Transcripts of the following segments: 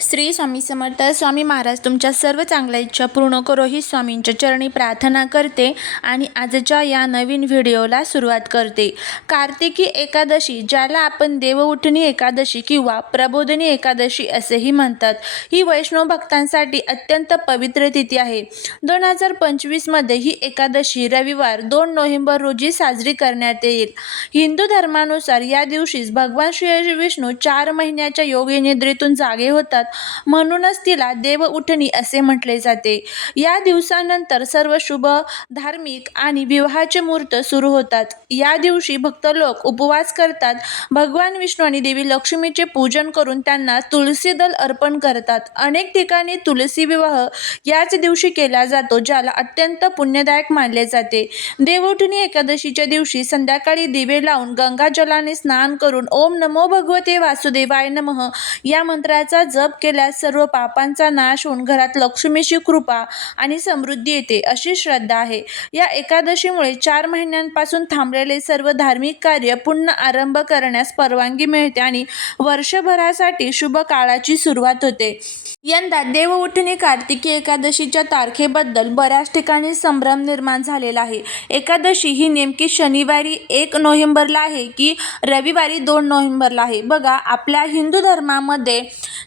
श्री स्वामी समर्थ स्वामी महाराज तुमच्या सर्व चांगल्या इच्छा पूर्ण करो ही स्वामींच्या चरणी प्रार्थना करते आणि आजच्या या नवीन व्हिडिओला सुरुवात करते. कार्तिकी एकादशी ज्याला आपण देवउठणी एकादशी किंवा प्रबोधिनी एकादशी असेही म्हणतात ही वैष्णव भक्तांसाठी अत्यंत पवित्र तिथी आहे. दोन हजार पंचवीसमध्ये ही एकादशी रविवार दोन नोव्हेंबर रोजी साजरी करण्यात येईल. हिंदू धर्मानुसार या दिवशीच भगवान श्री विष्णू चार महिन्याच्या योगी निद्रेतून जागे होतात म्हणूनच तिला देव उठणी असे म्हटले जाते. या दिवसानंतर सर्व शुभ धार्मिक आणि विवाहाचे मुहूर्त सुरू होतात. या दिवशी भक्त लोक उपवास करतात. भगवान विष्णू आणि देवी लक्ष्मीचे पूजन करून त्यांना तुळशी दल अर्पण करतात. अनेक ठिकाणी तुलसी विवाह याच दिवशी केला जातो ज्याला अत्यंत पुण्यदायक मानले जाते. देवउठणी एकादशीच्या दिवशी संध्याकाळी दिवे लावून गंगाजलाने स्नान करून ओम नमो भगवते वासुदेवाय नमः या मंत्राचा जप केल्यास सर्व पापांचा नाश होऊन घरात लक्ष्मीची कृपा आणि समृद्धी येते अशी श्रद्धा आहे. या एकादशीमुळे चार महिन्यांपासून थांबलेले सर्व धार्मिक कार्य पुन्हा आरंभ करण्यास परवानगी मिळते आणि वर्षभरासाठी शुभ काळाची सुरुवात होते. यंदा देवउठणी कार्तिकी एकादशीच्या तारखेबद्दल बऱ्याच ठिकाणी संभ्रम निर्माण झालेला आहे. एकादशी ही नेमकी शनिवारी एक नोव्हेंबरला आहे की रविवारी दोन नोव्हेंबरला आहे? बघा आपल्या हिंदू धर्मामध्ये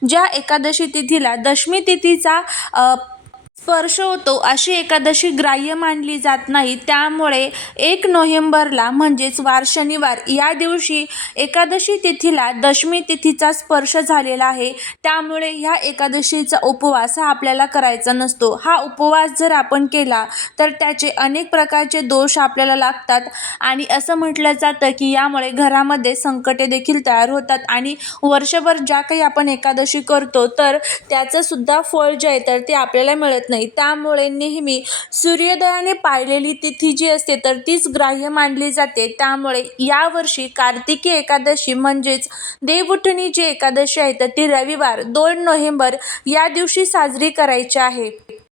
ज्या एकादशी तिथीला दशमी तिथीचा स्पर्श होतो अशी एकादशी ग्राह्य मानली जात नाही. त्यामुळे एक नोव्हेंबरला म्हणजेच वार शनिवार या दिवशी एकादशी तिथीला दशमी तिथीचा स्पर्श झालेला आहे. त्यामुळे ह्या एकादशीचा उपवास हा आपल्याला करायचा नसतो. हा उपवास जर आपण केला तर त्याचे अनेक प्रकारचे दोष आपल्याला लागतात. आणि असं म्हटलं जातं की यामुळे घरामध्ये संकटे देखील तयार होतात. आणि वर्षभर ज्या काही आपण एकादशी करतो तर त्याचंसुद्धा फळ जे आहे तर ते आपल्याला मिळत नाही. त्यामुळे नेहमी सूर्योदयाने पाळलेली तिथी जी असते तर तीच ग्राह्य मानली जाते. त्यामुळे यावर्षी कार्तिकी एकादशी म्हणजेच देवउठणी जी एकादशी आहे तर ती रविवार दोन नोव्हेंबर या दिवशी साजरी करायची आहे.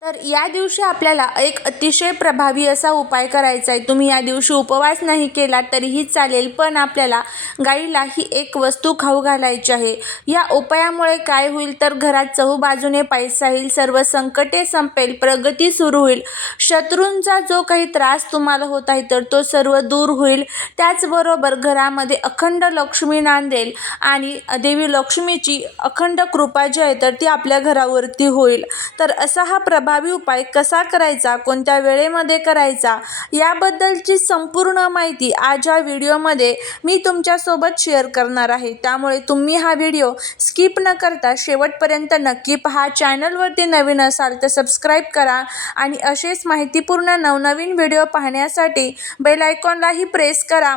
तर या दिवशी आपल्याला एक अतिशय प्रभावी असा उपाय करायचा आहे. तुम्ही या दिवशी उपवास नाही केला तरीही चालेल पण आपल्याला गाईला ही एक वस्तू खाऊ घालायची आहे. या उपायामुळे काय होईल तर घरात चहूबाजूने पैसा येईल सर्व संकटे संपेल प्रगती सुरू होईल. शत्रूंचा जो काही त्रास तुम्हाला होत आहे तर तो सर्व दूर होईल. त्याचबरोबर घरामध्ये अखंड लक्ष्मी नांदेल आणि देवी लक्ष्मीची अखंड कृपा जी आहे तर ती आपल्या घरावरती होईल. तर असा हा प्रभाव उपाय कसा करायचा कोणत्या वेळेमध्ये करायचा याबद्दलची संपूर्ण माहिती आज या व्हिडिओमध्ये मी तुमच्यासोबत शेअर करणार आहे. त्यामुळे तुम्ही हा व्हिडिओ स्किप न करता शेवटपर्यंत नक्की पहा. चॅनलवरती नवीन असाल तर सबस्क्राईब करा आणि असेच माहितीपूर्ण नवनवीन व्हिडिओ पाहण्यासाठी बेल आयकॉनलाही प्रेस करा.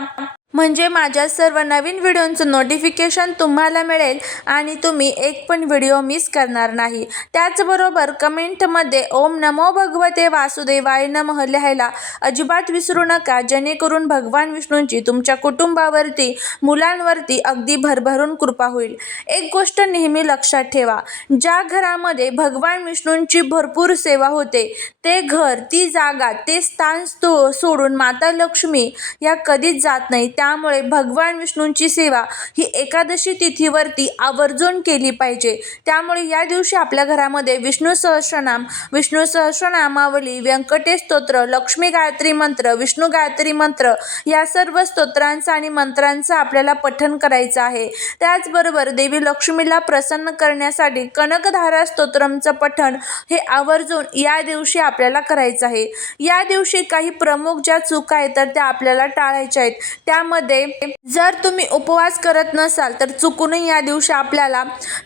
म्हणजे माझ्या सर्व नवीन व्हिडिओंचं नोटिफिकेशन तुम्हाला मिळेल आणि तुम्ही एक पण व्हिडिओ मिस करणार नाही. त्याचबरोबर कमेंटमध्ये ओम नमो भगवते वासुदेवाय नमः लिहायला अजिबात विसरू नका जेणेकरून भगवान विष्णूंची तुमच्या कुटुंबावरती मुलांवरती अगदी भरभरून कृपा होईल. एक गोष्ट नेहमी लक्षात ठेवा ज्या घरामध्ये भगवान विष्णूंची भरपूर सेवा होते ते घर ती जागा ते स्थान सोडून माता लक्ष्मी या कधीच जात नाही त्यामुळे भगवान विष्णूंची सेवा ही एकादशी तिथीवरती आवर्जून केली पाहिजे. त्यामुळे या दिवशी आपल्या घरामध्ये विष्णू सहस्रनाम विष्णू सहस्रनामावली व्यंकटेश स्तोत्र लक्ष्मी गायत्री मंत्र विष्णू गायत्री मंत्र या सर्व स्तोत्रांचं आणि मंत्रांचं आपल्याला पठन करायचं आहे. त्याचबरोबर देवी लक्ष्मीला प्रसन्न करण्यासाठी कनकधारा स्तोत्रमचं पठण हे आवर्जून या दिवशी आपल्याला करायचं आहे. या दिवशी काही प्रमुख ज्या चुका आहेत तर त्या आपल्याला टाळायच्या आहेत. त्या यामध्ये जर तुम्ही उपवास करत नसाल तर चुकूनही या दिवशी आपल्याला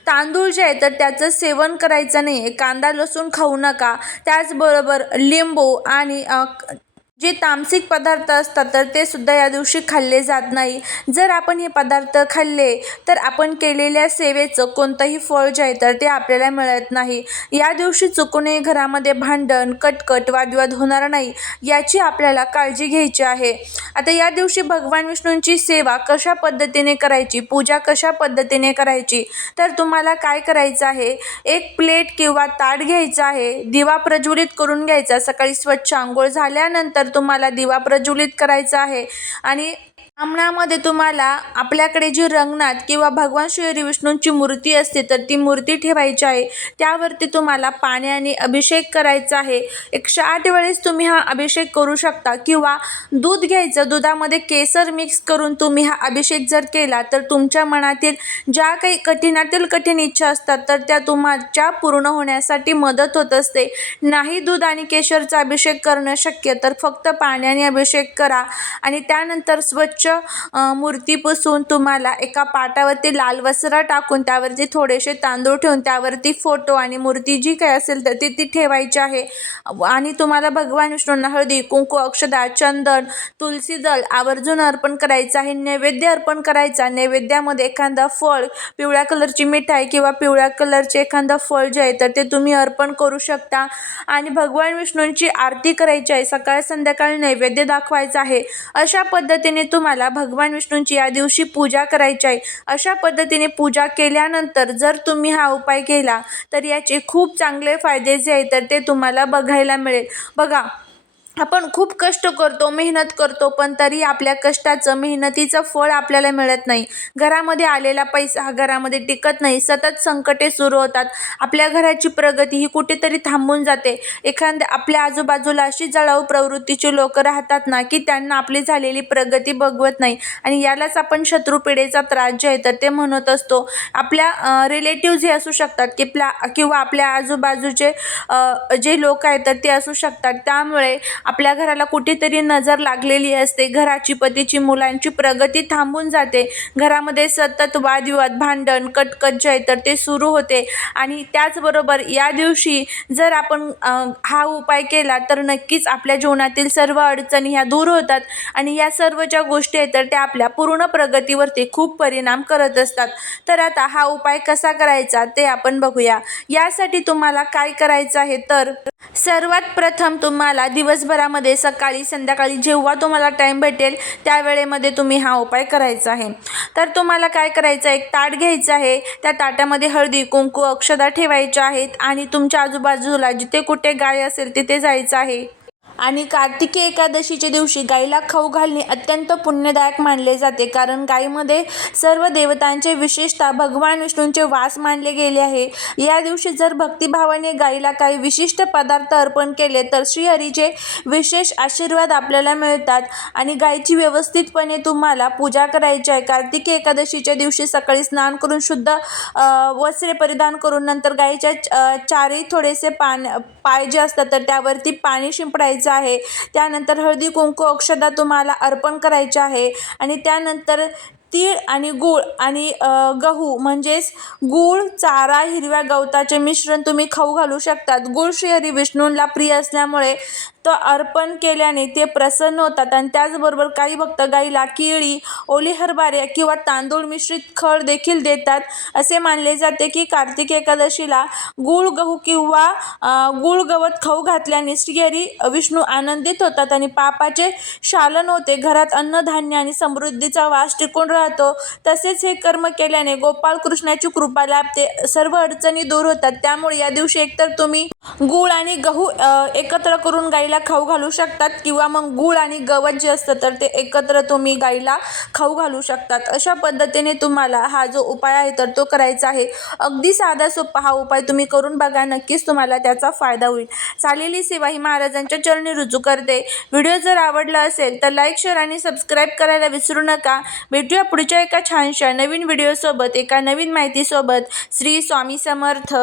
तांदूळ जे आहे तर त्याचं सेवन करायचं नाही आहे कांदा लसूण खाऊ नका. त्याचबरोबर लिंबू आणि जे तामसिक पदार्थ असतात तर ते सुद्धा या दिवशी खाल्ले जात नाही. जर आपण हे पदार्थ खाल्ले तर आपण केलेल्या सेवेचं कोणतंही फळ जे आहे तर ते आपल्याला मिळत नाही. या दिवशी चुकूनही घरामध्ये भांडण कटकट वादविवाद होणार नाही याची आपल्याला काळजी घ्यायची आहे. आता या दिवशी भगवान विष्णूंची सेवा कशा पद्धतीने करायची पूजा कशा पद्धतीने करायची तर तुम्हाला काय करायचं आहे? एक प्लेट किंवा ताट घ्यायचं आहे दिवा प्रज्वलित करून घ्यायचा सकाळी स्वच्छ आंघोळ झाल्यानंतर तुम्हाला दिवा प्रज्वलित करायचा आहे. आणि ब्राह्मणामध्ये तुम्हाला आपल्याकडे जी रंगनाथ किंवा भगवान श्री विष्णूंची मूर्ती असते तर ती मूर्ती ठेवायची आहे. त्यावरती तुम्हाला पाण्याने अभिषेक करायचा आहे. एकशे आठ वेळेस तुम्ही हा अभिषेक करू शकता किंवा दूध घ्यायचं दुधामध्ये केसर मिक्स करून तुम्ही हा अभिषेक जर केला तर तुमच्या मनातील ज्या काही कठीणातील कठीण इच्छा असतात तर त्या तुमच्या पूर्ण होण्यासाठी मदत होत असते. नाही दूध आणि केशरचा अभिषेक करणं शक्य तर फक्त पाण्याने अभिषेक करा. आणि त्यानंतर स्वच्छ मूर्ती पुसून तुम्हाला एका पाटावरती लाल वस्त्र टाकून त्यावरती थोडेसे तांदूळ ठेवून त्यावरती फोटो आणि मूर्ती जी काही असेल तर ती ती ठेवायची आहे. आणि तुम्हाला भगवान विष्णूंना हळदी कुंकू अक्षदा चंदन तुलसी दल आवर्जून अर्पण करायचं आहे. नैवेद्य अर्पण करायचा. नैवेद्यामध्ये एखादा फळ पिवळ्या कलरची मिठाई किंवा पिवळ्या कलरचे एखादं फळ जे आहे तर ते तुम्ही अर्पण करू शकता. आणि भगवान विष्णूंची आरती करायची आहे. सकाळ संध्याकाळी नैवेद्य दाखवायचा आहे. अशा पद्धतीने तुम्हाला मला भगवान विष्णूंची या दिवशी पूजा करायची आहे. अशा पद्धतीने पूजा केल्यानंतर जर तुम्ही हा उपाय केला तर याचे खूप चांगले फायदे जे आहेत तर ते तुम्हाला बघायला मिळेल. बघा आपण खूप कष्ट करतो मेहनत करतो पण तरी आपल्या कष्टाचं मेहनतीचं फळ आपल्याला मिळत नाही. घरामध्ये आलेला पैसा हा घरामध्ये टिकत नाही. सतत संकटे सुरू होतात. आपल्या घराची प्रगती ही कुठेतरी थांबून जाते. एखाद्या आपल्या आजूबाजूला अशी जळाऊ प्रवृत्तीची लोक राहतात ना की त्यांना आपली झालेली प्रगती बघवत नाही. आणि यालाच आपण शत्रुपिढेचा त्रास जे आहे तर ते म्हणत असतो. आपल्या रिलेटिव्ज हे असू शकतात की प्ला किंवा आपल्या आजूबाजूचे जे लोक आहेत तर ते असू शकतात. त्यामुळे आपल्या घराला कुठेतरी नजर लागलेली असते. घराची पतीची मुलांची प्रगती थांबून जाते. घरामध्ये सतत वादविवाद भांडण कटकट जे आहे तर ते सुरू होते. आणि त्याचबरोबर या दिवशी जर आपण हा उपाय केला तर नक्कीच आपल्या जीवनातील सर्व अडचणी ह्या दूर होतात. आणि या सर्व ज्या गोष्टी आहेत तर त्या आपल्या पूर्ण प्रगतीवरती खूप परिणाम करत असतात. तर आता हा उपाय कसा करायचा ते आपण बघूया. यासाठी तुम्हाला काय करायचं आहे तर सर्वात प्रथम तुम्हाला दिवसभरामध्ये सकाळी संध्याकाळी जेव्हा तुम्हाला टाईम भेटेल त्या वेळेमध्ये तुम्ही हा उपाय करायचा आहे. तर तुम्हाला काय करायचं आहे? एक ताट घ्यायचं आहे. त्या ताटामध्ये हळदी कुंकू अक्षदा ठेवायच्या आहेत आणि तुमच्या आजूबाजूला जिथे कुठे गाय असेल तिथे जायचं आहे. आणि कार्तिकी एकादशीच्या दिवशी गाईला खाऊ घालणे अत्यंत पुण्यदायक मानले जाते. कारण गाईमध्ये सर्व देवतांचे विशेषतः भगवान विष्णूंचे वास मानले गेले आहे. या दिवशी जर भक्तिभावाने गाईला काही विशिष्ट पदार्थ अर्पण केले तर श्रीहरीचे विशेष आशीर्वाद आपल्याला मिळतात. आणि गायीची व्यवस्थितपणे तुम्हाला पूजा करायची आहे. कार्तिकी एकादशीच्या दिवशी सकाळी स्नान करून शुद्ध वस्त्रे परिधान करून नंतर गाईच्या चारही थोडेसे पान पाय जे असतात तर त्यावरती पाणी शिंपडायचं आहे. त्यानंतर हळदी कुंकू अक्षदा तुम्हाला अर्पण करायचे आहे. आणि त्यानंतर तीळ आणि गूळ आणि गहू म्हणजेच गूळ चारा हिरव्या गवताचे मिश्रण तुम्ही खाऊ घालू शकतात. गूळ श्रीहरी विष्णूंना प्रिय असल्यामुळे तो अर्पण केल्याने ते प्रसन्न होतात आणि त्याचबरोबर काही भक्त गाईला केळी ओली हरभरे किंवा तांदूळ मिश्रित खड देखील देतात. असे मानले जाते की कार्तिक एकादशीला गूळ गहू किंवा गुळ गूळ गवत खाऊ घातल्याने श्रीहरी विष्णू आनंदित होतात आणि पापाचे शालन होते. घरात अन्नधान्य आणि समृद्धीचा वास टिकून राहतो. तसेच हे कर्म केल्याने गोपाळ कृष्णाची कृपा लाभते. सर्व अडचणी दूर होतात. त्यामुळे या दिवशी एकतर तुम्ही गूळ आणि गहू एकत्र करून गाईला खाऊ घालू शकतात किंवा मग गूळ आणि गवत जे असतं तर ते एकत्र तुम्ही गाईला खाऊ घालू शकतात. अशा पद्धतीने तुम्हाला हा जो उपाय आहे तर तो करायचा आहे. अगदी साधा सोपा हा उपाय तुम्ही करून बघा नक्कीच तुम्हाला त्याचा फायदा होईल. चालेली सेवा ही महाराजांच्या चरणी रुजू करते. व्हिडिओ जर आवडला असेल तर लाईक शेअर आणि सबस्क्राईब करायला विसरू नका. भेटूया पुढच्या एका छानशा नवीन व्हिडिओसोबत एका नवीन माहितीसोबत. श्री स्वामी समर्थ.